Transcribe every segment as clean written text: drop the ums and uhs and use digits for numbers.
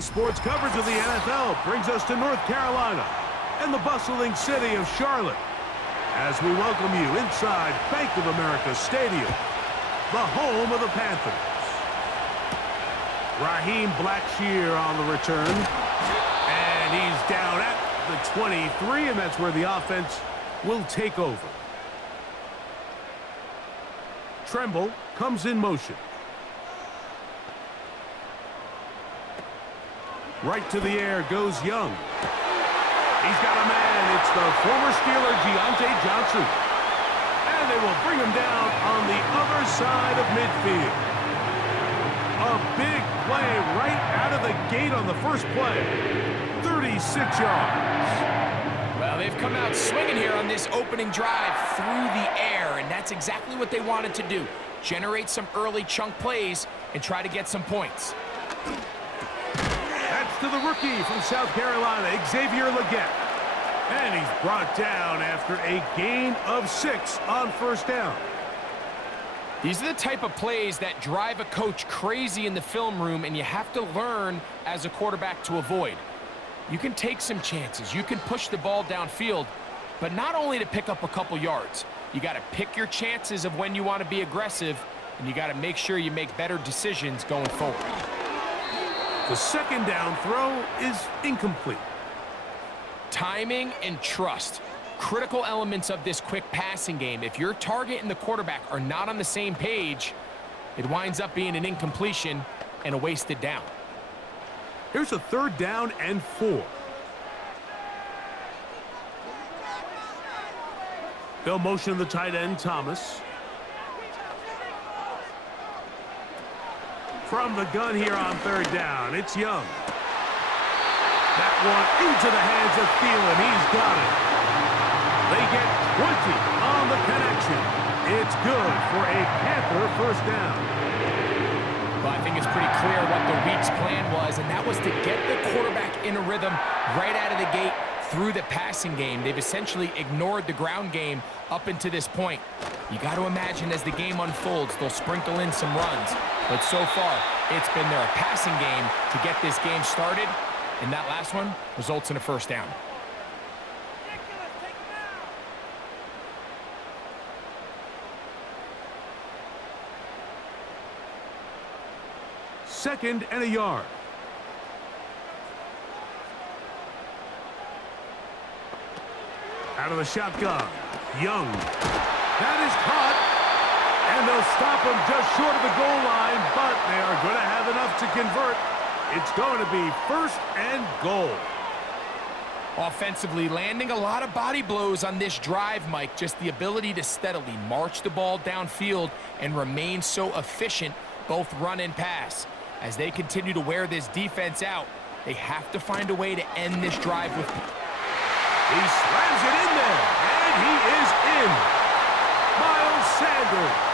Sports coverage of the NFL brings us to North Carolina and the bustling city of Charlotte as we welcome you inside Bank of America Stadium, the home of the Panthers. Raheem Blackshear on the return, and he's down at the 23, and that's where the offense will take over. Tremble comes in motion. Right to the air goes Young. He's got a man. It's the former Steeler, Deontay Johnson. And they will bring him down on the other side of midfield. A big play right out of the gate on the first play. 36 yards. Well, they've come out swinging here on this opening drive through the air, and that's exactly what they wanted to do. Generate some early chunk plays and try to get some points. That's to the rookie from South Carolina, Xavier Legette. And he's brought down after a gain of 6 on first down. These are the type of plays that drive a coach crazy in the film room, and you have to learn as a quarterback to avoid. You can take some chances. You can push the ball downfield, but not only to pick up a couple yards. You got to pick your chances of when you want to be aggressive, and you got to make sure you make better decisions going forward. The second down throw is incomplete. Timing and trust. Critical elements of this quick passing game. If your target and the quarterback are not on the same page, it winds up being an incompletion and a wasted down. Here's a third down and 4. They'll motion the tight end, Thomas. From the gun here on third down, it's Young. That one into the hands of Thielen. He's got it. They get 20 on the connection. It's good for a Panther first down. Well, I think it's pretty clear what the week's plan was, and that was to get the quarterback in a rhythm right out of the gate through the passing game. They've essentially ignored the ground game up until this point. You got to imagine as the game unfolds, they'll sprinkle in some runs. But so far, it's been their passing game to get this game started, and that last one results in a first down. Second and a yard. Out of the shotgun, Young. That is caught. And they'll stop him just short of the goal line, but they are going to have enough to convert. It's going to be first and goal. Offensively, landing a lot of body blows on this drive, Mike. Just the ability to steadily march the ball downfield and remain so efficient, both run and pass. As they continue to wear this defense out, they have to find a way to end this drive with... He slams it in there, and he is in. Miles Sanders.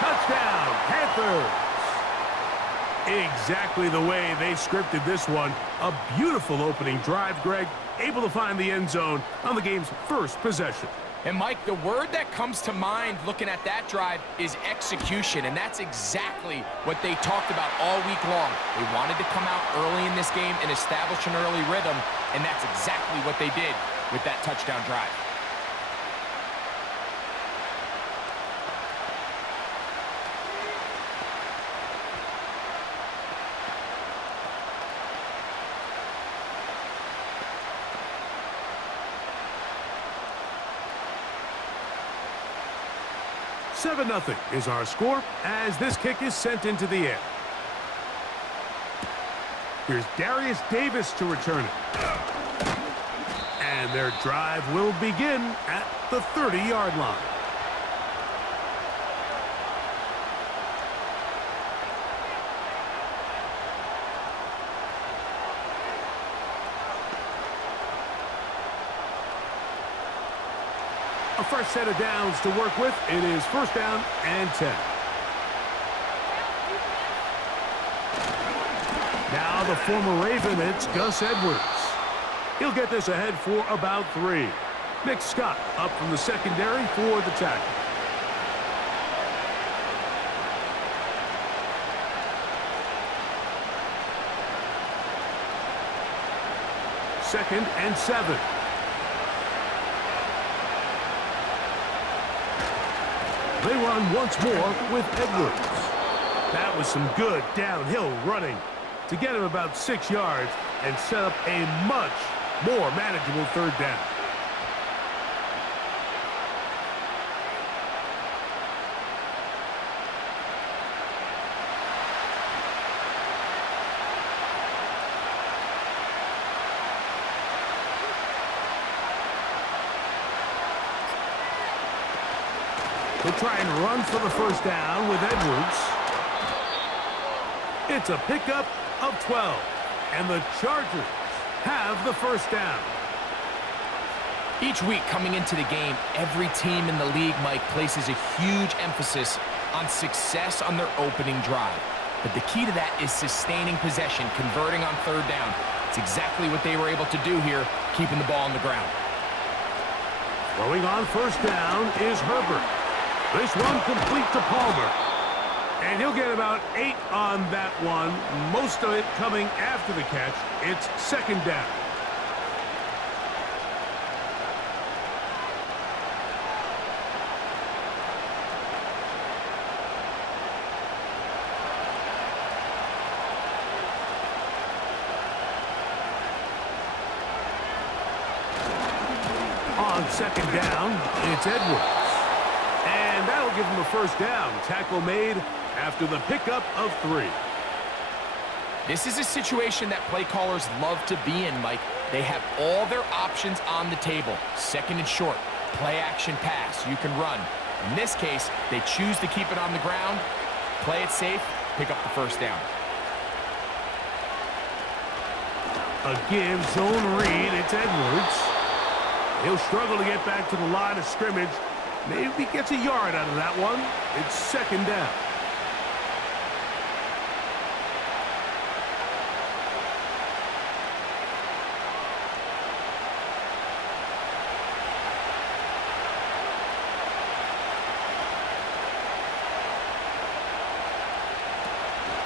Touchdown, Panthers. Exactly the way they scripted this one. A beautiful opening drive, Greg. Able to find the end zone on the game's first possession. And, Mike, the word that comes to mind looking at that drive is execution, and that's exactly what they talked about all week long. They wanted to come out early in this game and establish an early rhythm, and that's exactly what they did with that touchdown drive. Seven 0 is our score as this kick is sent into the air. Here's Darius Davis to return it. And their drive will begin at the 30-yard line. A fresh set of downs to work with. It is first down and 10. Now the former Raven, it's Gus Edwards. He'll get this ahead for about 3. Nick Scott up from the secondary for the tackle. 2nd and 7. They run once more with Edwards. That was some good downhill running to get him about 6 yards and set up a much more manageable 3rd down. They'll try and run for the 1st down with Edwards. It's a pickup of 12, and the Chargers have the 1st down. Each week coming into the game, every team in the league, Mike, places a huge emphasis on success on their opening drive. But the key to that is sustaining possession, converting on 3rd down. It's exactly what they were able to do here, keeping the ball on the ground. Throwing on 1st down is Herbert. This one complete to Palmer. And he'll get about 8 on that one, most of it coming after the catch. It's 2nd down. On 2nd down, it's Edwards. And that'll give him a 1st down. Tackle made after the pickup of 3. This is a situation that play callers love to be in, Mike. They have all their options on the table. 2nd and short, play action pass, you can run. In this case, they choose to keep it on the ground, play it safe, pick up the 1st down. A give zone read, it's Edwards. He'll struggle to get back to the line of scrimmage. Maybe gets a yard out of that one. It's 2nd down.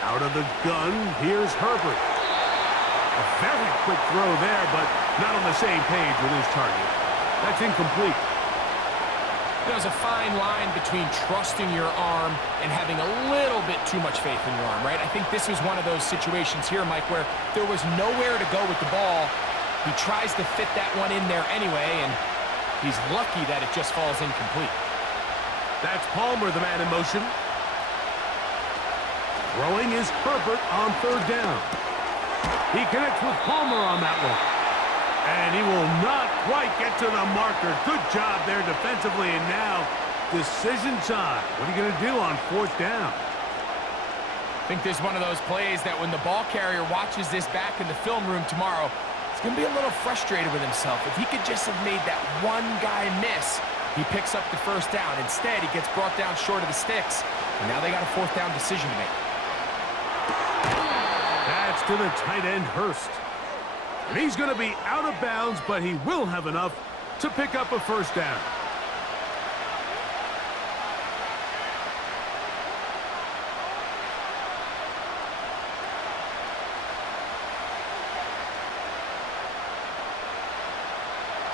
Out of the gun, here's Herbert. A very quick throw there, but not on the same page with his target. That's incomplete. There's a fine line between trusting your arm and having a little bit too much faith in your arm, right? I think this was one of those situations here, Mike, where there was nowhere to go with the ball. He tries to fit that one in there anyway, and he's lucky that it just falls incomplete. That's Palmer, the man in motion. Throwing is Herbert on 3rd down. He connects with Palmer on that one. And he will not quite get to the marker. Good job there defensively. And now, decision time. What are you going to do on 4th down? I think there's one of those plays that when the ball carrier watches this back in the film room tomorrow, he's going to be a little frustrated with himself. If he could just have made that one guy miss, he picks up the 1st down. Instead, he gets brought down short of the sticks. And now they got a 4th down decision to make. That's to the tight end, Hurst. And he's going to be out of bounds, but he will have enough to pick up a 1st down.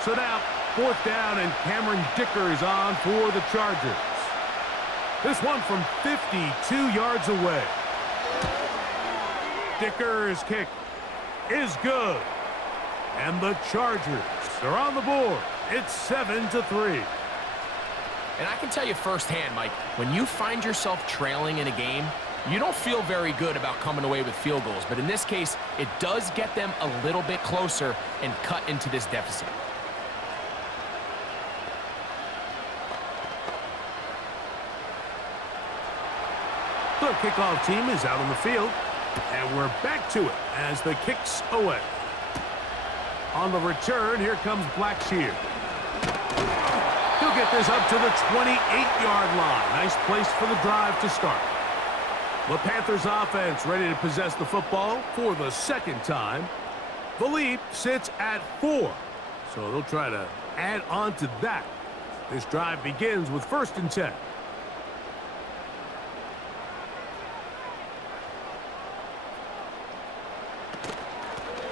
So now, 4th down, and Cameron Dicker is on for the Chargers. This one from 52 yards away. Dicker's kick is good. And the Chargers are on the board. It's 7-3. And I can tell you firsthand, Mike, when you find yourself trailing in a game, you don't feel very good about coming away with field goals. But in this case, it does get them a little bit closer and cut into this deficit. The kickoff team is out on the field. And we're back to it as the kick's away. On the return, here comes Blackshear. He'll get this up to the 28-yard line. Nice place for the drive to start. The Panthers offense ready to possess the football for the 2nd time. The lead sits at 4, so they'll try to add on to that. This drive begins with 1st and 10.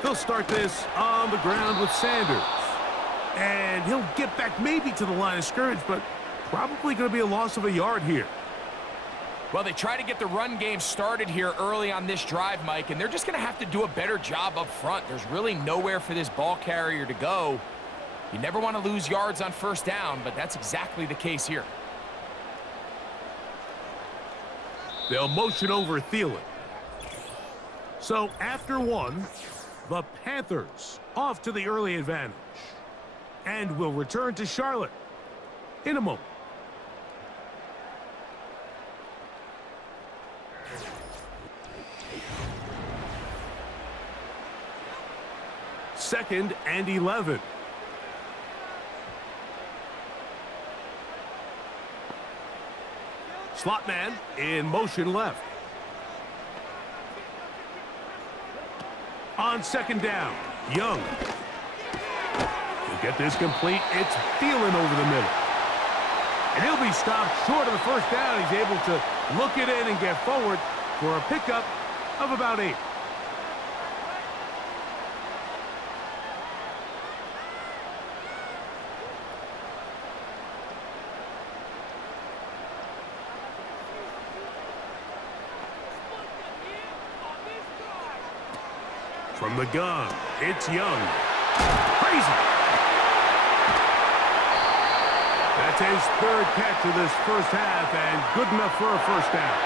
They'll start this on the ground with Sanders. And he'll get back maybe to the line of scrimmage, but probably going to be a loss of a yard here. Well, they try to get the run game started here early on this drive, Mike, and they're just going to have to do a better job up front. There's really nowhere for this ball carrier to go. You never want to lose yards on first down, but that's exactly the case here. They'll motion over Thielen. So after one, the Panthers off to the early advantage. And will return to Charlotte in a moment. Second and 11. Slot man in motion left. On second down, Young. To get this complete, it's Thielen over the middle. And he'll be stopped short of the first down. He's able to look it in and get forward for a pickup of about 8. From the gun, it's Young. Crazy. That's his third catch of this first half, and good enough for a first down.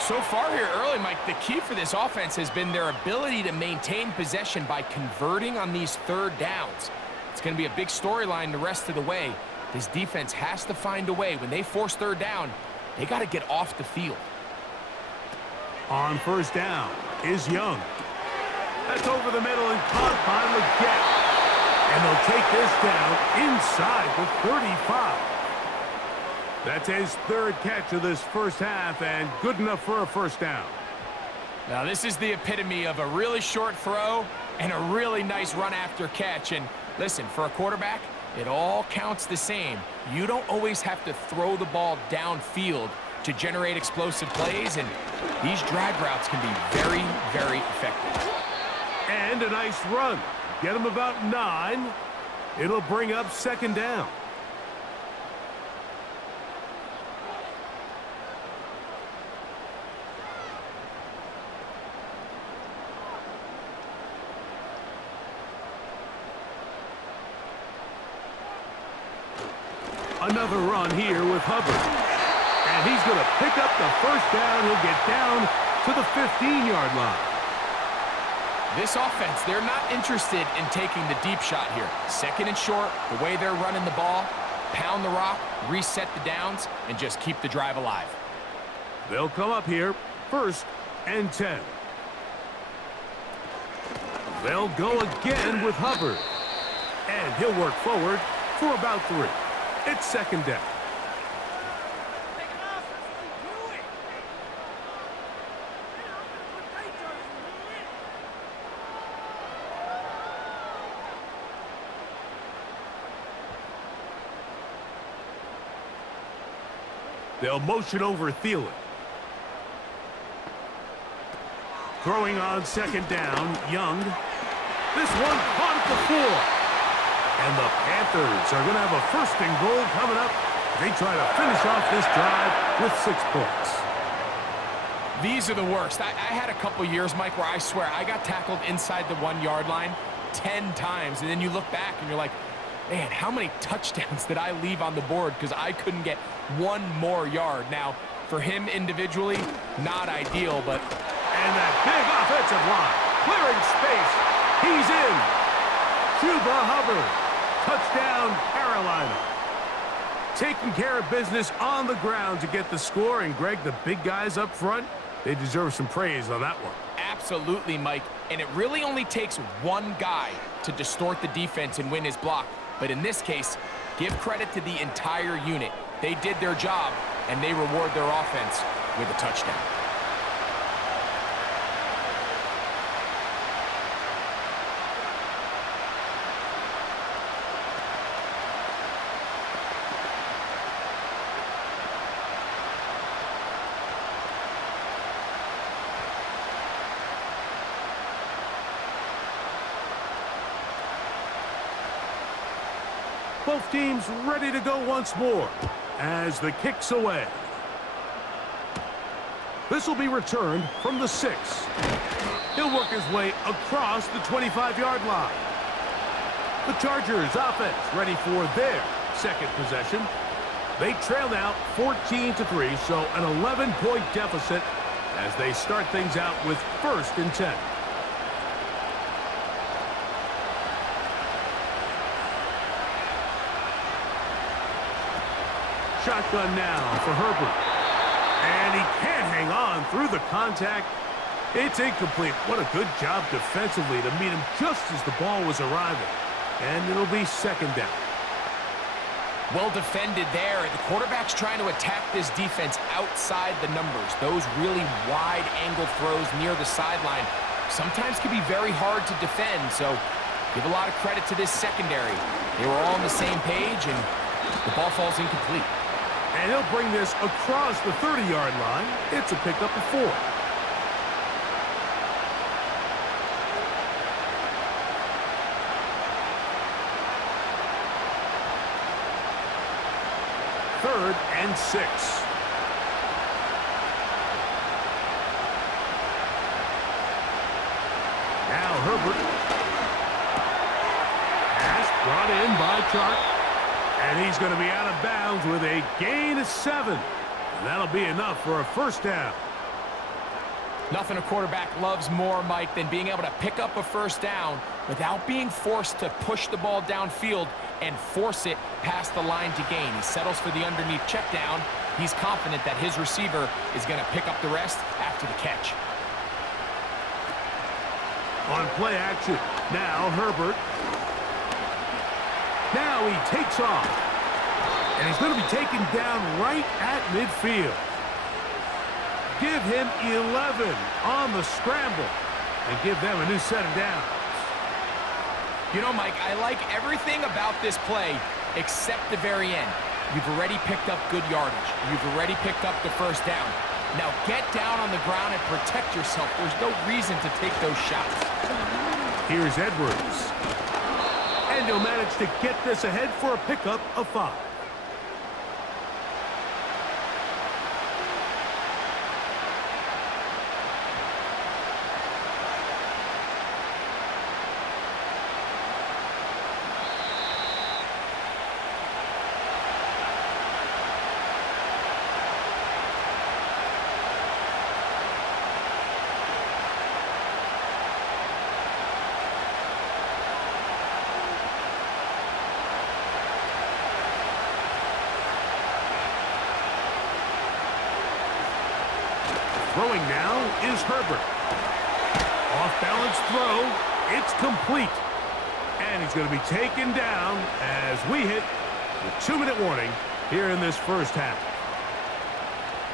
So far here early, Mike, the key for this offense has been their ability to maintain possession by converting on these third downs. It's going to be a big storyline the rest of the way. This defense has to find a way. When they force third down, they got to get off the field. On first down is Young. That's over the middle and caught by Legette. And they'll take this down inside the 35. That's his third catch of this first half and good enough for a first down. Now this is the epitome of a really short throw and a really nice run after catch. And listen, for a quarterback, it all counts the same. You don't always have to throw the ball downfield to generate explosive plays, and these drag routes can be very, very effective. And a nice run. Get him about 9. It'll bring up second down. Another run here with Hubbard. And he's going to pick up the first down. He'll get down to the 15-yard line. This offense, they're not interested in taking the deep shot here. Second and short, the way they're running the ball, pound the rock, reset the downs, and just keep the drive alive. They'll come up here, first and 10. They'll go again with Hubbard. And he'll work forward for about 3. It's second down. They'll motion over Thielen. Throwing on second down, Young. This one caught at the 4. And the Panthers are going to have a first and goal coming up. They try to finish off this drive with 6 points. These are the worst. I had a couple years, Mike, where I swear I got tackled inside the 1-yard line 10 times. And then you look back and you're like, man, how many touchdowns did I leave on the board because I couldn't get one more yard? Now, for him individually, not ideal, but... And that big offensive line, clearing space. He's in. Chuba Hubbard. Touchdown, Carolina. Taking care of business on the ground to get the score. And, Greg, the big guys up front, they deserve some praise on that one. Absolutely, Mike. And it really only takes one guy to distort the defense and win his block. But in this case, give credit to the entire unit. They did their job, and they reward their offense with a touchdown. Both teams ready to go once more as the kick's away. This will be returned from the 6. He'll work his way across the 25-yard line. The Chargers offense ready for their second possession. They trail now 14-3, so an 11-point deficit as they start things out with 1st and 10. Shotgun now for Herbert. And he can't hang on through the contact. It's incomplete. What a good job defensively to meet him just as the ball was arriving. And it'll be 2nd down. Well defended there. The quarterback's trying to attack this defense outside the numbers. Those really wide angle throws near the sideline sometimes can be very hard to defend. So give a lot of credit to this secondary. They were all on the same page, and the ball falls incomplete. And he'll bring this across the 30-yard line. It's a pickup of 4. Third and 6. Now Herbert. Pass brought in by Chark. And he's going to be out of bounds with a gain of 7. And that'll be enough for a 1st down. Nothing a quarterback loves more, Mike, than being able to pick up a 1st down without being forced to push the ball downfield and force it past the line to gain. He settles for the underneath check down. He's confident that his receiver is going to pick up the rest after the catch. On play action, now Herbert. Now he takes off. And he's going to be taken down right at midfield. Give him 11 on the scramble and give them a new set of downs. You know, Mike, I like everything about this play except the very end. You've already picked up good yardage. You've already picked up the 1st down. Now get down on the ground and protect yourself. There's no reason to take those shots. Here's Edwards. And he'll manage to get this ahead for a pickup of 5. Throwing now is Herbert. Off-balance throw. It's complete. And he's going to be taken down as we hit the 2-minute warning here in this 1st half.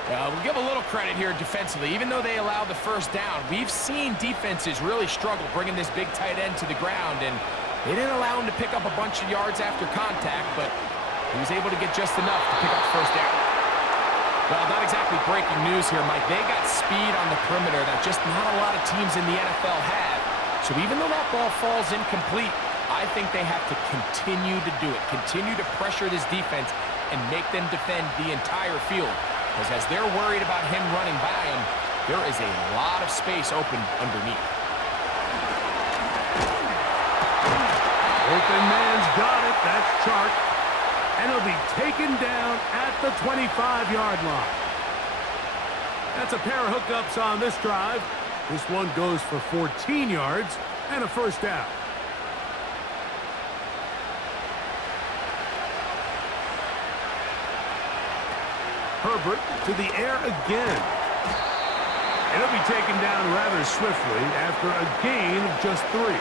We'll give a little credit here defensively. Even though they allowed the 1st down, we've seen defenses really struggle bringing this big tight end to the ground. And they didn't allow him to pick up a bunch of yards after contact, but he was able to get just enough to pick up 1st down. Well, not exactly breaking news here, Mike. They got speed on the perimeter that just not a lot of teams in the NFL have. So even though that ball falls incomplete, I think they have to continue to do it. Continue to pressure this defense and make them defend the entire field. Because as they're worried about him running by him, there is a lot of space open underneath. Open man's got it. That's Chark. And he'll be taken down at the 25-yard line. That's a pair of hookups on this drive. This one goes for 14 yards and a 1st down. Herbert to the air again. And he'll be taken down rather swiftly after a gain of just 3.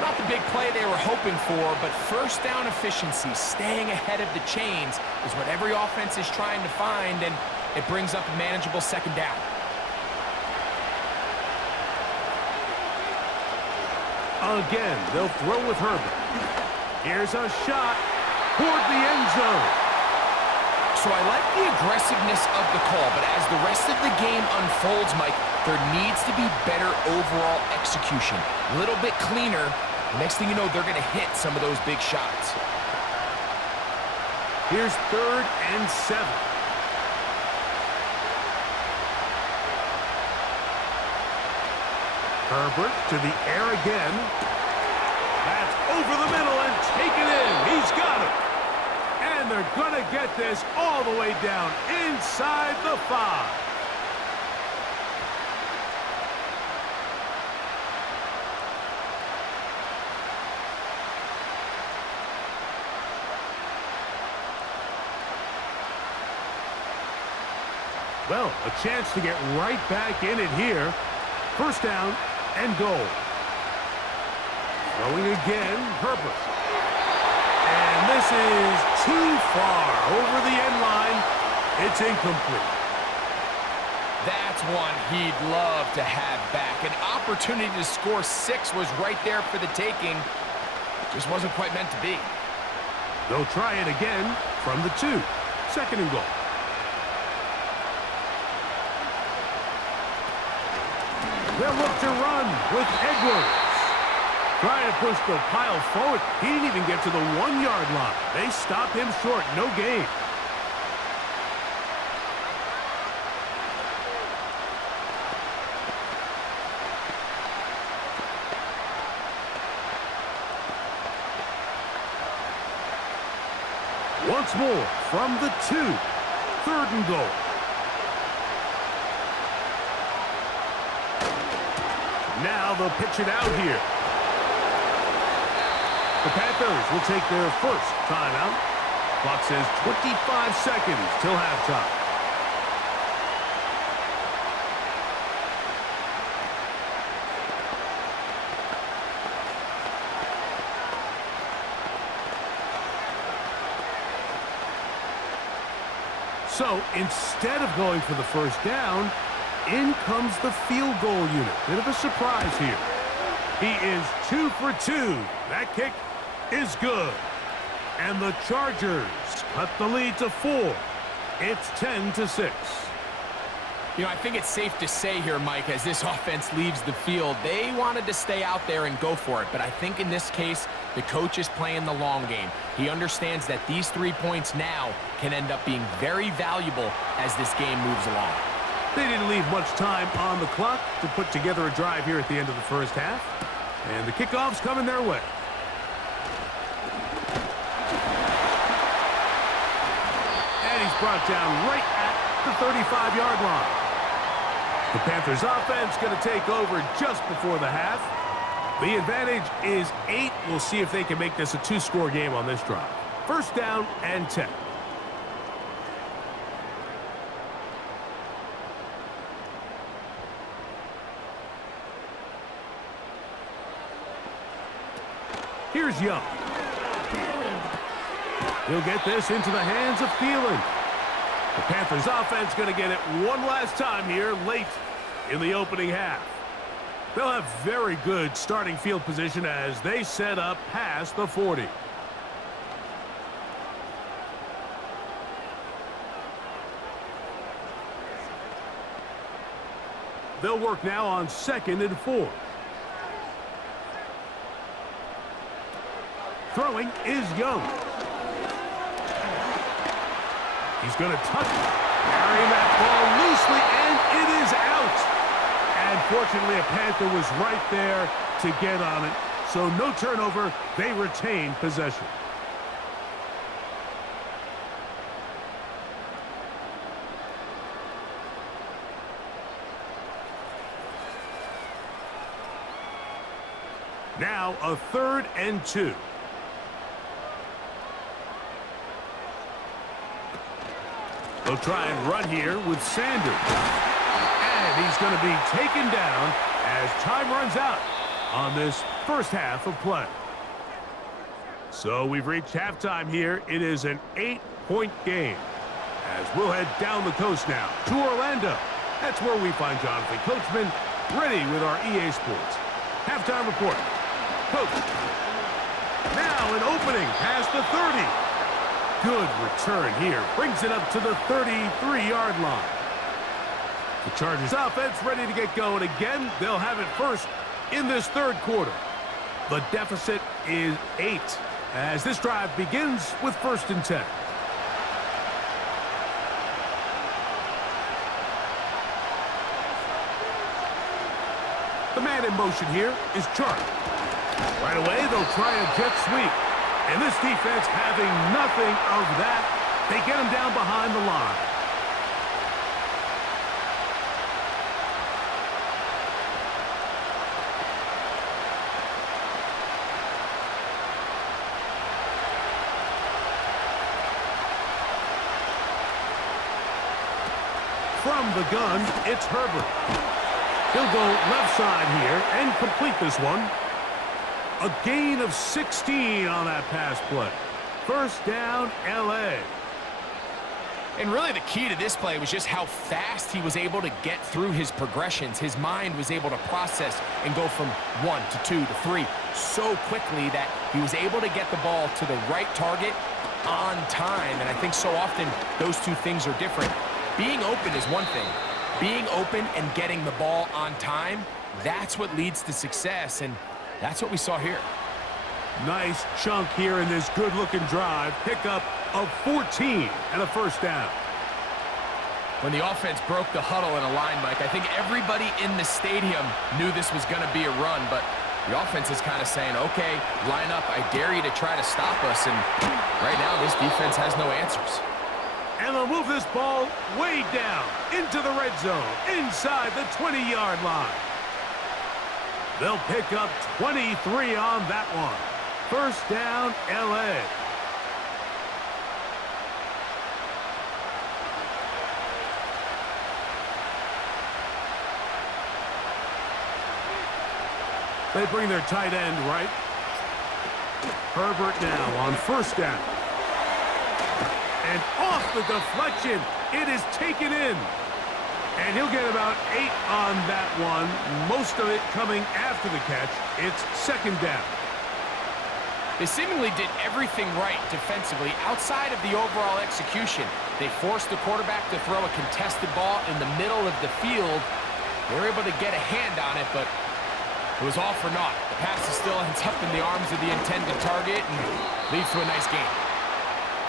Not the big play they were hoping for, but 1st down efficiency, staying ahead of the chains, is what every offense is trying to find, and it brings up a manageable 2nd down. Again, they'll throw with Herbert. Here's a shot toward the end zone. So I like the aggressiveness of the call, but as the rest of the game unfolds, Mike, there needs to be better overall execution. A little bit cleaner The next thing you know, they're going to hit some of those big shots. Here's 3rd and 7. Herbert to the air again. That's over the middle and taken in. He's got it. And they're going to get this all the way down inside the 5. Well, a chance to get right back in it here. 1st down and goal. Throwing again, Herbert. And this is too far over the end line. It's incomplete. That's one he'd love to have back. An opportunity to score 6 was right there for the taking. Just wasn't quite meant to be. They'll try it again from the 2. 2nd and goal. They'll look to run with Edwards. Trying to push the pile forward. He didn't even get to the 1-yard line. They stop him short. No gain. Once more from the 2. 3rd and goal. Now they'll pitch it out here. The Panthers will take their 1st timeout. Clock says 25 seconds till halftime. So instead of going for the 1st down, in comes the field goal unit. Bit of a surprise here. He is 2 for 2. That kick is good. And the Chargers cut the lead to 4. It's 10-6. You know, I think it's safe to say here, Mike, as this offense leaves the field, they wanted to stay out there and go for it. But I think in this case, the coach is playing the long game. He understands that these 3 points now can end up being very valuable as this game moves along. They didn't leave much time on the clock to put together a drive here at the end of the 1st half. And the kickoff's coming their way. And he's brought down right at the 35-yard line. The Panthers offense going to take over just before the half. The advantage is 8. We'll see if they can make this a 2-score game on this drive. 1st down and 10. Here's Young. He'll get this into the hands of Thielen. The Panthers offense going to get it one last time here late in the opening half. They'll have very good starting field position as they set up past the 40. They'll work now on 2nd and 4. Throwing is Young. He's going to touch it. Carrying that ball loosely, and it is out. And fortunately, a Panther was right there to get on it. So no turnover. They retain possession. Now a 3rd and 2. They'll try and run here with Sanders. And he's going to be taken down as time runs out on this 1st half of play. So we've reached halftime here. It is an 8-point game. As we'll head down the coast now to Orlando. That's where we find Jonathan Coachman ready with our EA Sports halftime report. Coach. Now an opening past the 30. Good return here. Brings it up to the 33-yard line. The Chargers offense ready to get going again. They'll have it first in this 3rd quarter. The deficit is 8 as this drive begins with 1st and 10. The man in motion here is Chark. Right away, they'll try a jet sweep. And this defense having nothing of that, they get him down behind the line. From the gun, it's Herbert. He'll go left side here and complete this one. A gain of 16 on that pass play. 1st down, L.A. And really the key to this play was just how fast he was able to get through his progressions. His mind was able to process and go from 1 to 2 to 3 so quickly that he was able to get the ball to the right target on time. And I think so often those two things are different. Being open is one thing. Being open and getting the ball on time, that's what leads to success, and that's what we saw here. Nice chunk here in this good-looking drive. Pickup of 14 and a 1st down. When the offense broke the huddle in a line, Mike, I think everybody in the stadium knew this was going to be a run, but the offense is kind of saying, okay, line up, I dare you to try to stop us, and right now this defense has no answers. And they'll move this ball way down into the red zone, inside the 20-yard line. They'll pick up 23 on that one. 1st down, L.A. They bring their tight end right. Herbert now on 1st down. And off the deflection, it is taken in. And he'll get about 8 on that one, most of it coming after the catch. It's 2nd down. They seemingly did everything right defensively outside of the overall execution. They forced the quarterback to throw a contested ball in the middle of the field. They were able to get a hand on it, but it was all for naught. The pass still ends up in the arms of the intended target and leads to a nice gain.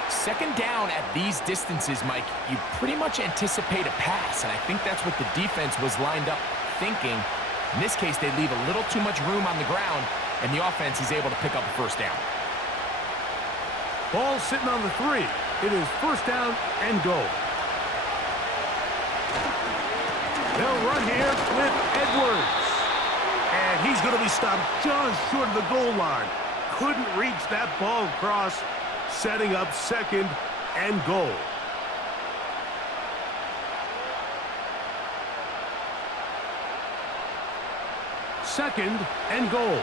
2nd down at these distances, Mike, you pretty much anticipate a pass, and I think that's what the defense was lined up thinking. In this case, they leave a little too much room on the ground, and the offense is able to pick up a 1st down. Ball sitting on the 3. It is 1st down and goal. They'll run here with Edwards. And he's going to be stopped just short of the goal line. Couldn't reach that ball across, setting up 2nd and goal. Second and goal.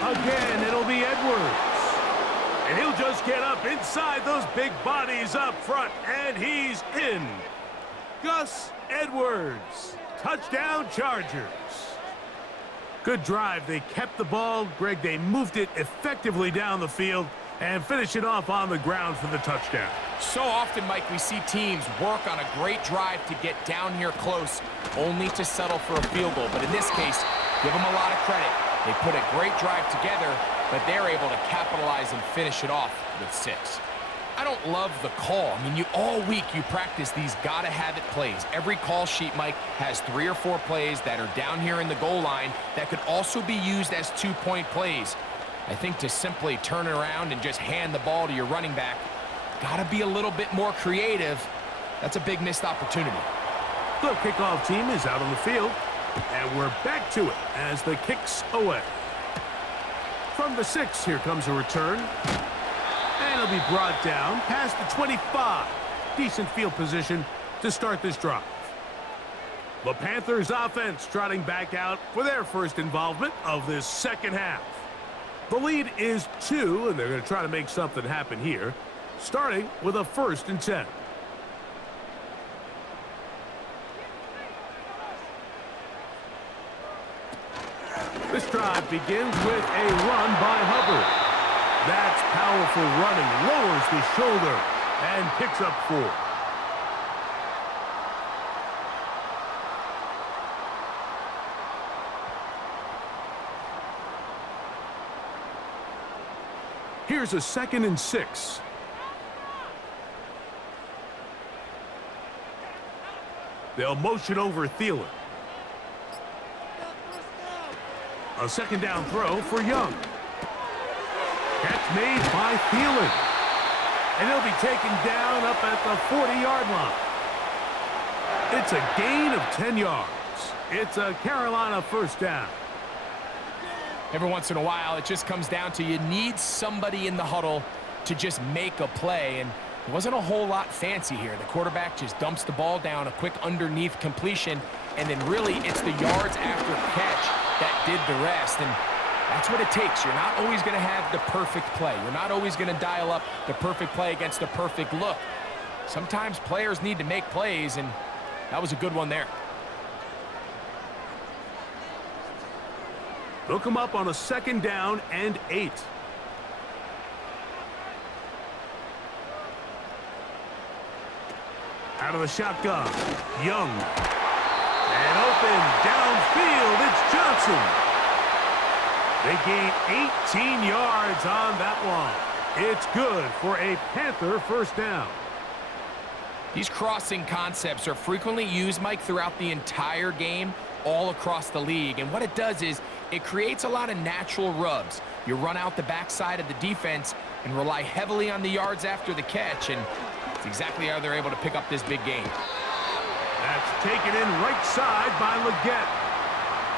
Again, it'll be Edwards. And he'll just get up inside those big bodies up front, and he's in. Gus Edwards. Touchdown, Chargers. Good drive. They kept the ball. Greg, they moved it effectively down the field and finish it off on the ground for the touchdown. So often, Mike, we see teams work on a great drive to get down here close, only to settle for a field goal. But in this case, give them a lot of credit. They put a great drive together, but they're able to capitalize and finish it off with 6. I don't love the call. I mean, all week you practice these gotta-have-it plays. Every call sheet, Mike, has 3 or 4 plays that are down here in the goal line that could also be used as 2-point plays. I think to simply turn it around and just hand the ball to your running back, gotta be a little bit more creative. That's a big missed opportunity. The kickoff team is out on the field, and we're back to it as the kick's away. From the 6, here comes a return. And it'll be brought down past the 25. Decent field position to start this drive. The Panthers offense trotting back out for their first involvement of this 2nd half. The lead is 2, and they're going to try to make something happen here, starting with a 1st and 10. This drive begins with a run by Hubbard. That's powerful running, lowers the shoulder, and picks up 4. Here's a 2nd and 6. They'll motion over Thielen. A 2nd down throw for Young. Catch made by Thielen. And he'll be taken down up at the 40-yard line. It's a gain of 10 yards. It's a Carolina 1st down. Every once in a while, it just comes down to you need somebody in the huddle to just make a play. And it wasn't a whole lot fancy here. The quarterback just dumps the ball down, a quick underneath completion, and then really it's the yards after catch that did the rest. And that's what it takes. You're not always going to have the perfect play. You're not always going to dial up the perfect play against the perfect look. Sometimes players need to make plays, and that was a good one there. They'll come up on a 2nd down and 8. Out of the shotgun, Young. And open downfield, it's Johnson. They gain 18 yards on that one. It's good for a Panther 1st down. These crossing concepts are frequently used, Mike, throughout the entire game, all across the league. And what it does is it creates a lot of natural rubs. You run out the backside of the defense and rely heavily on the yards after the catch, and it's exactly how they're able to pick up this big gain. That's taken in right side by Leggett.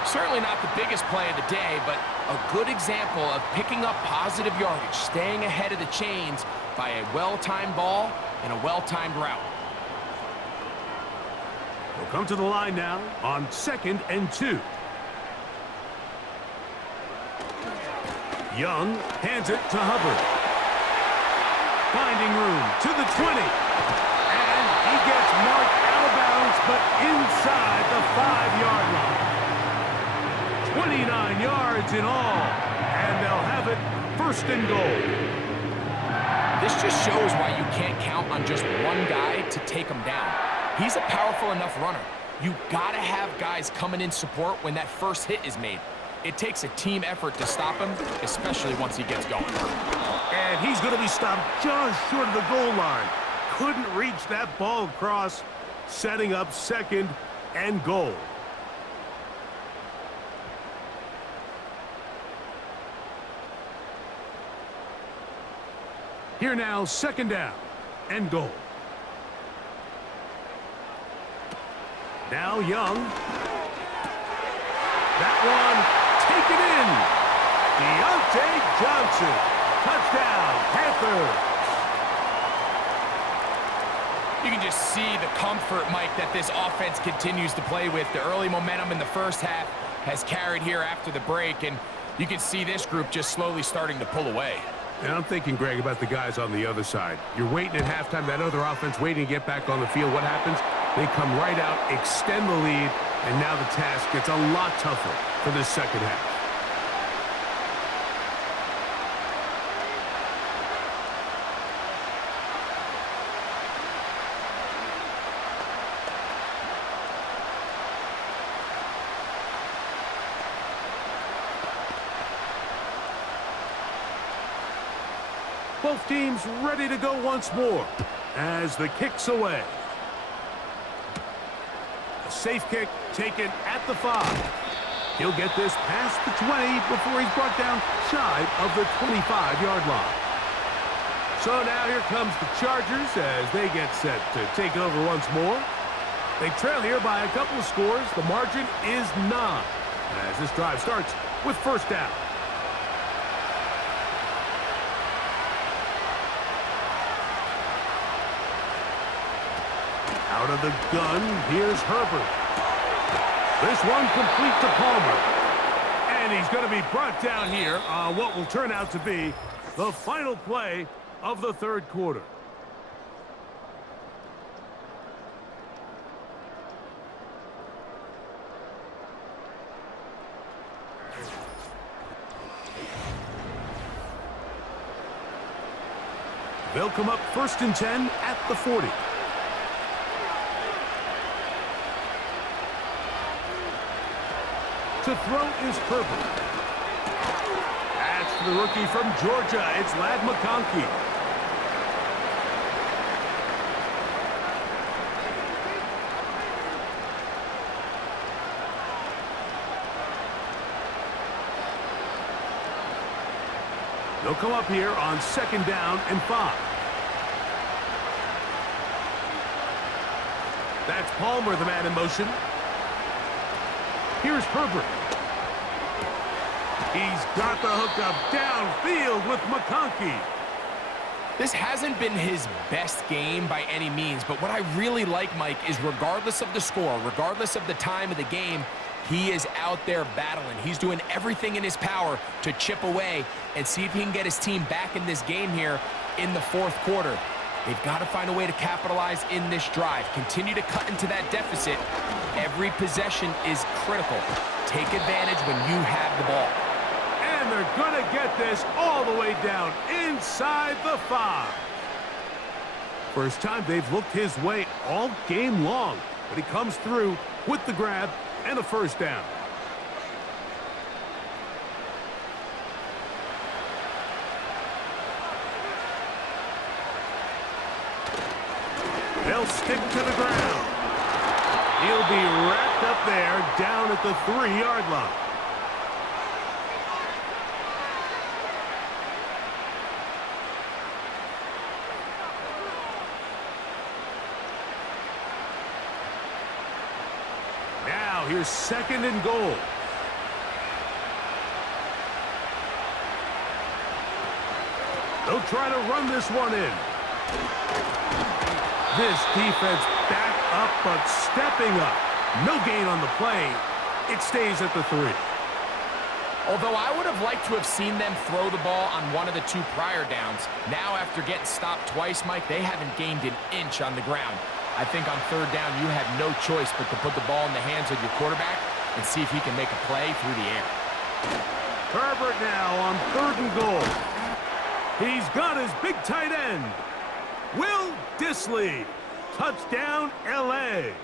Certainly not the biggest play of the day, but a good example of picking up positive yardage, staying ahead of the chains by a well-timed ball and a well-timed route. We'll come to the line now on 2nd and 2. Young hands it to Hubbard. Finding room to the 20. And he gets marked out of bounds, but inside the 5-yard line. 29 yards in all, and they'll have it 1st and goal. This just shows why you can't count on just one guy to take him down. He's a powerful enough runner. You gotta have guys coming in support when that first hit is made. It takes a team effort to stop him, especially once he gets going. And he's going to be stopped just short of the goal line. Couldn't reach that ball across, setting up 2nd and goal. Here now, 2nd down and goal. Now Young. That one taken in. Deontay Johnson. Touchdown, Panthers. You can just see the comfort, Mike, that this offense continues to play with. The early momentum in the first half has carried here after the break, and you can see this group just slowly starting to pull away. And I'm thinking, Greg, about the guys on the other side. You're waiting at halftime, that other offense waiting to get back on the field. What happens? They come right out, extend the lead, and now the task gets a lot tougher for this 2nd half. Both teams ready to go once more as the kick's away. A safe kick taken at the 5. He'll get this past the 20 before he's brought down shy of the 25-yard line. So now here comes the Chargers as they get set to take over once more. They trail here by a couple of scores. The margin is 9 as this drive starts with 1st down. Out of the gun, here's Herbert. This one complete to Palmer. And he's going to be brought down here on what will turn out to be the final play of the 3rd quarter. They'll come up 1st and 10 at the 40. To throw is Herbert. That's for the rookie from Georgia. It's Ladd McConkey. They'll come up here on 2nd down and 5. That's Palmer, the man in motion. Here's Herbert. He's got the hookup downfield with McConkey. This hasn't been his best game by any means, but what I really like, Mike, is regardless of the score, regardless of the time of the game, he is out there battling. He's doing everything in his power to chip away and see if he can get his team back in this game here in the 4th quarter. They've got to find a way to capitalize in this drive. Continue to cut into that deficit. Every possession is critical. Take advantage when you have the ball. And they're going to get this all the way down inside the 5. First time they've looked his way all game long, but he comes through with the grab and a 1st down. They'll stick to the ground. He'll be wrapped up there down at the 3-yard line. Now here's 2nd and goal. They'll try to run this one in. This defense back up, but stepping up. No gain on the play. It stays at the 3. Although I would have liked to have seen them throw the ball on one of the 2 prior downs, now after getting stopped twice, Mike, they haven't gained an inch on the ground. I think on 3rd down, you have no choice but to put the ball in the hands of your quarterback and see if he can make a play through the air. Herbert now on 3rd and goal. He's got his big tight end, Will Dissly. Touchdown, L.A.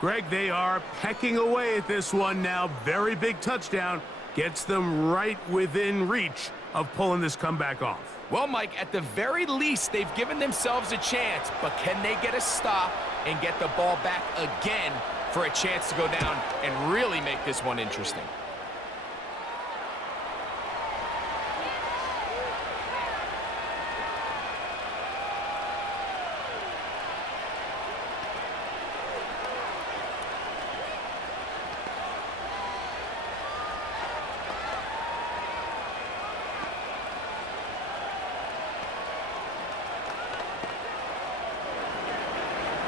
Greg, they are pecking away at this one now. Very big touchdown. Gets them right within reach of pulling this comeback off. Well, Mike, at the very least, they've given themselves a chance, but can they get a stop and get the ball back again for a chance to go down and really make this one interesting?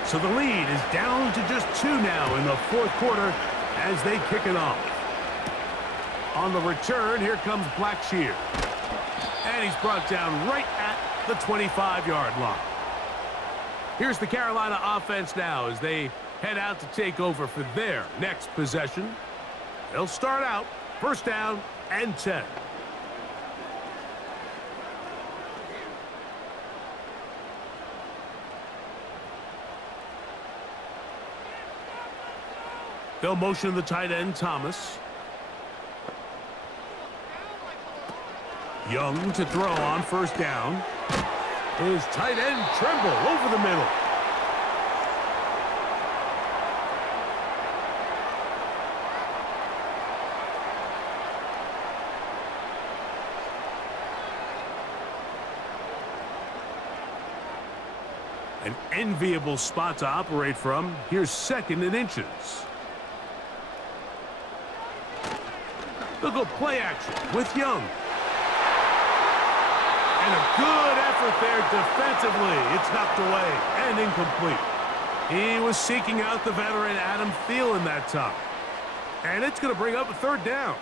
So the lead is down to just 2 now in the 4th quarter as they kick it off. On the return, here comes Blackshear. And he's brought down right at the 25-yard line. Here's the Carolina offense now as they head out to take over for their next possession. They'll start out 1st down and 10. They'll motion the tight end, Thomas. Young to throw on 1st down. His tight end, Tremble, over the middle. An enviable spot to operate from. Here's 2nd and inches. They'll go play action with Young. And a good effort there defensively. It's knocked away and incomplete. He was seeking out the veteran Adam Thielen that time. And it's going to bring up a 3rd down.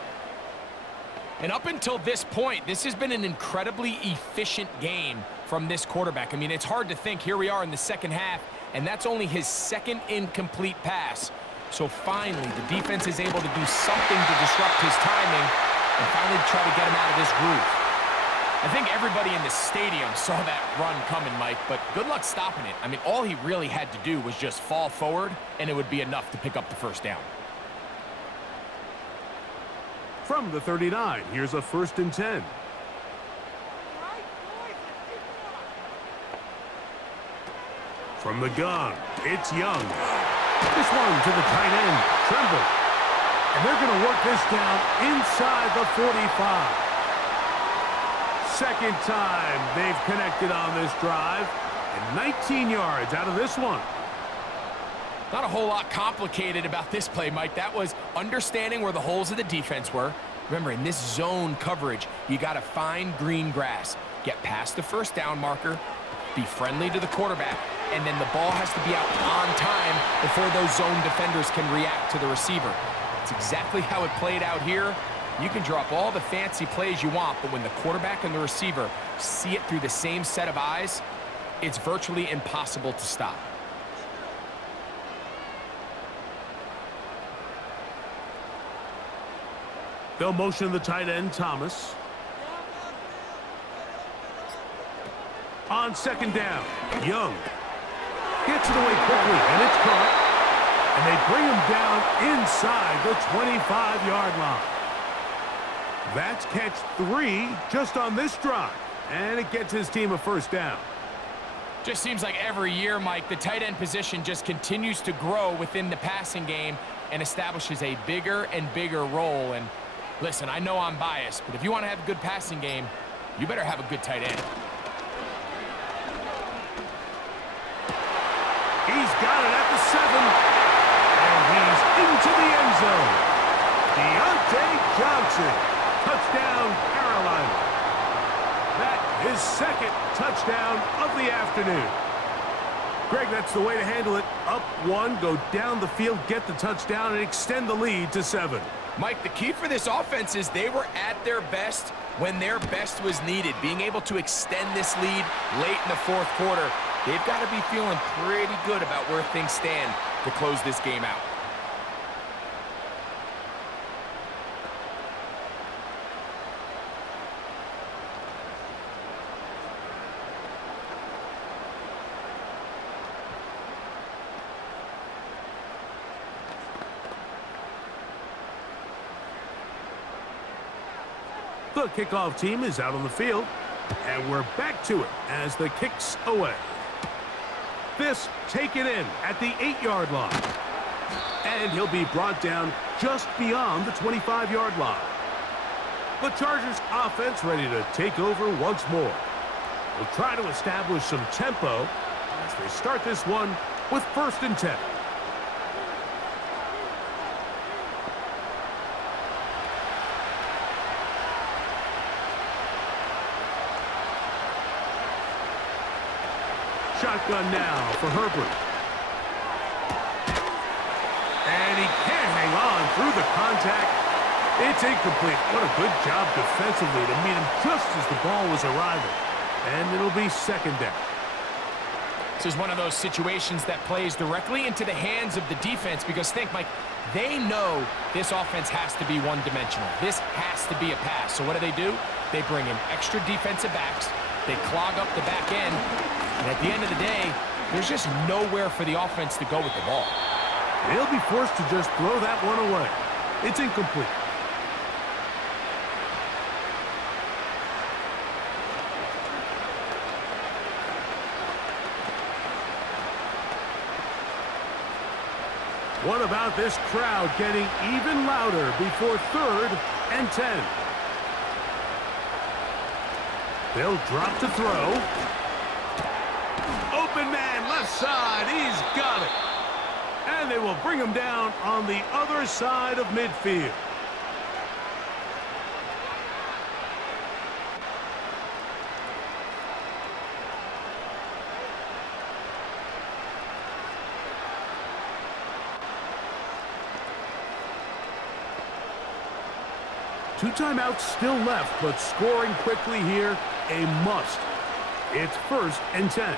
And up until this point, this has been an incredibly efficient game from this quarterback. I mean, it's hard to think. Here we are in the 2nd half, and that's only his 2nd incomplete pass. So finally, the defense is able to do something to disrupt his timing and finally try to get him out of this groove. I think everybody in the stadium saw that run coming, Mike, but good luck stopping it. I mean, all he really had to do was just fall forward, and it would be enough to pick up the 1st down. From the 39, here's a 1st and 10. From the gun, it's Young. This one to the tight end, Trimble. And they're going to work this down inside the 45. Second time they've connected on this drive. And 19 yards out of this one. Not a whole lot complicated about this play, Mike. That was understanding where the holes of the defense were. Remember, in this zone coverage, you got to find green grass. Get past the 1st down marker, be friendly to the quarterback, and then the ball has to be out on time before those zone defenders can react to the receiver. It's exactly how it played out here. You can drop all the fancy plays you want, but when the quarterback and the receiver see it through the same set of eyes, it's virtually impossible to stop. They'll motion the tight end, Thomas. On 2nd down, Young gets it away quickly, and it's caught. And they bring him down inside the 25-yard line. That's catch 3 just on this drive, and it gets his team a 1st down. Just seems like every year, Mike, the tight end position just continues to grow within the passing game and establishes a bigger and bigger role. And listen, I know I'm biased, but if you want to have a good passing game, you better have a good tight end. He's got it at the 7, and he's into the end zone. Deontay Johnson, touchdown Carolina. That is 2nd touchdown of the afternoon. Greg, that's the way to handle it. Up 1, go down the field, get the touchdown, and extend the lead to 7. Mike, the key for this offense is they were at their best when their best was needed. Being able to extend this lead late in the 4th quarter, they've got to be feeling pretty good about where things stand to close this game out. The kickoff team is out on the field, and we're back to it as the kick's away. This taken in at the 8-yard line, and he'll be brought down just beyond the 25-yard line. The Chargers offense ready to take over once more. They'll try to establish some tempo as they start this one with 1st and 10. Shotgun now for Herbert. And he can't hang on through the contact. It's incomplete. What a good job defensively to meet him just as the ball was arriving. And it'll be 2nd down. This is one of those situations that plays directly into the hands of the defense because think, Mike, they know this offense has to be one-dimensional. This has to be a pass. So what do? They bring in extra defensive backs. They clog up the back end. And at the end of the day, there's just nowhere for the offense to go with the ball. They'll be forced to just throw that one away. It's incomplete. What about this crowd getting even louder before 3rd and 10? They'll drop to throw. Open man, left side. He's got it. And they will bring him down on the other side of midfield. Two timeouts still left, but scoring quickly here, a must. It's 1st and 10.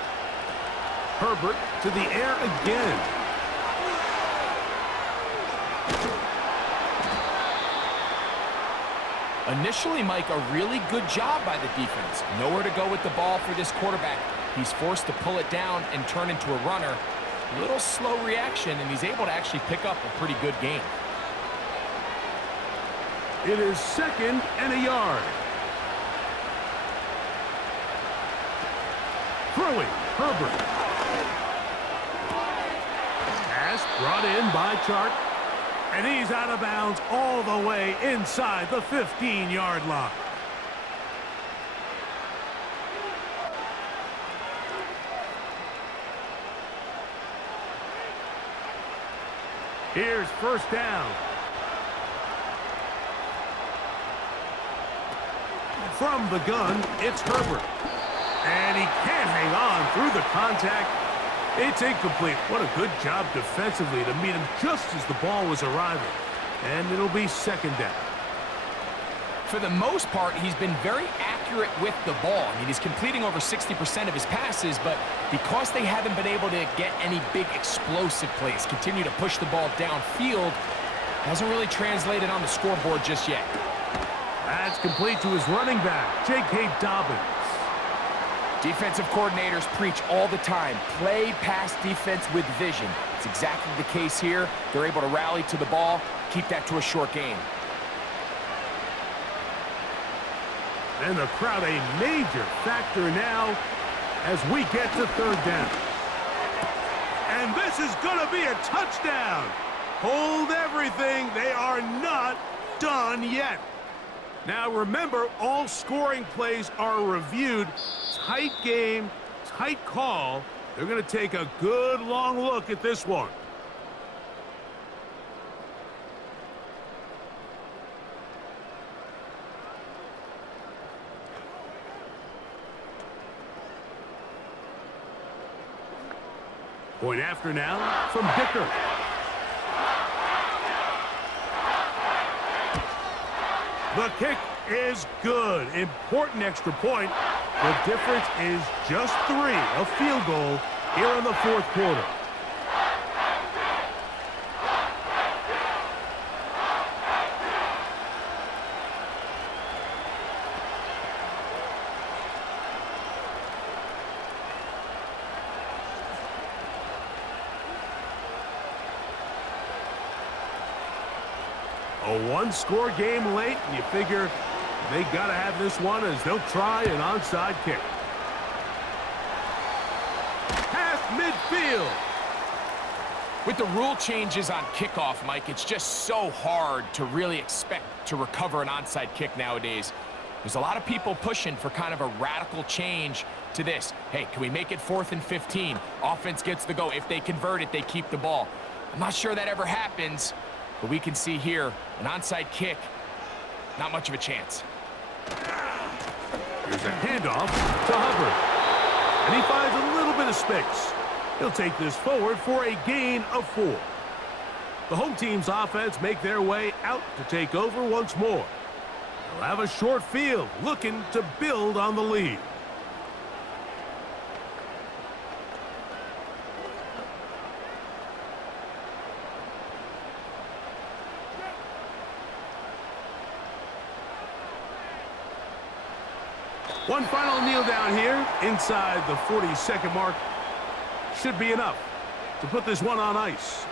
Herbert to the air again. Initially, Mike, a really good job by the defense. Nowhere to go with the ball for this quarterback. He's forced to pull it down and turn into a runner. A little slow reaction, and he's able to actually pick up a pretty good game. It is 2nd and a yard. Throwing, Herbert. Pass brought in by Chark. And he's out of bounds all the way inside the 15-yard line. Here's 1st down. From the gun, it's Herbert. And he can't hang on through the contact. It's incomplete. What a good job defensively to meet him just as the ball was arriving. And it'll be 2nd down. For the most part, he's been very accurate with the ball. I mean, he's completing over 60% of his passes, but because they haven't been able to get any big explosive plays, continue to push the ball downfield, hasn't really translated on the scoreboard just yet. That's complete to his running back, J.K. Dobbins. Defensive coordinators preach all the time, play pass defense with vision. It's exactly the case here. They're able to rally to the ball, keep that to a short game. And the crowd a major factor now as we get to 3rd down. And this is going to be a touchdown. Hold everything. They are not done yet. Now remember, all scoring plays are reviewed. Tight game, tight call. They're going to take a good long look at this one. Point after now from Dicker. The kick is good. Important extra point. The difference is just 3, a field goal here in the 4th quarter. A one-score game late, and you figure they got to have this one as they'll try an onside kick. Past midfield. With the rule changes on kickoff, Mike, it's just so hard to really expect to recover an onside kick nowadays. There's a lot of people pushing for kind of a radical change to this. Hey, can we make it 4th and 15? Offense gets the go. If they convert it, they keep the ball. I'm not sure that ever happens. But we can see here, an onside kick, not much of a chance. Here's a handoff to Hubbard. And he finds a little bit of space. He'll take this forward for a gain of 4. The home team's offense make their way out to take over once more. They'll have a short field, looking to build on the lead. One final kneel down here inside the 40-second mark. Should be enough to put this one on ice.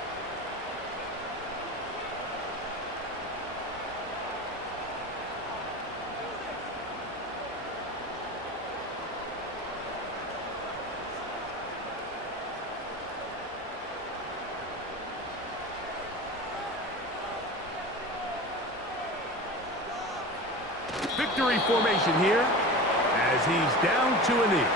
Victory formation here as he's down to a knee.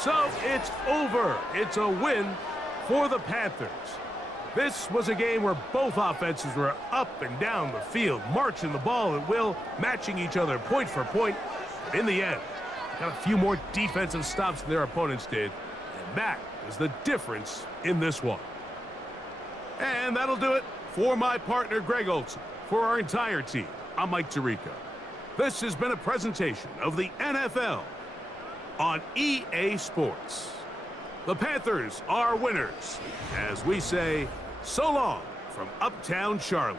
So it's over. It's a win for the Panthers. This was a game where both offenses were up and down the field, marching the ball at will, matching each other point for point. But in the end, got a few more defensive stops than their opponents did. And that is the difference in this one. And that'll do it for my partner, Greg Olson. For our entire team, I'm Mike Tirico. This has been a presentation of the NFL on EA Sports. The Panthers are winners, as we say, so long from Uptown Charlotte.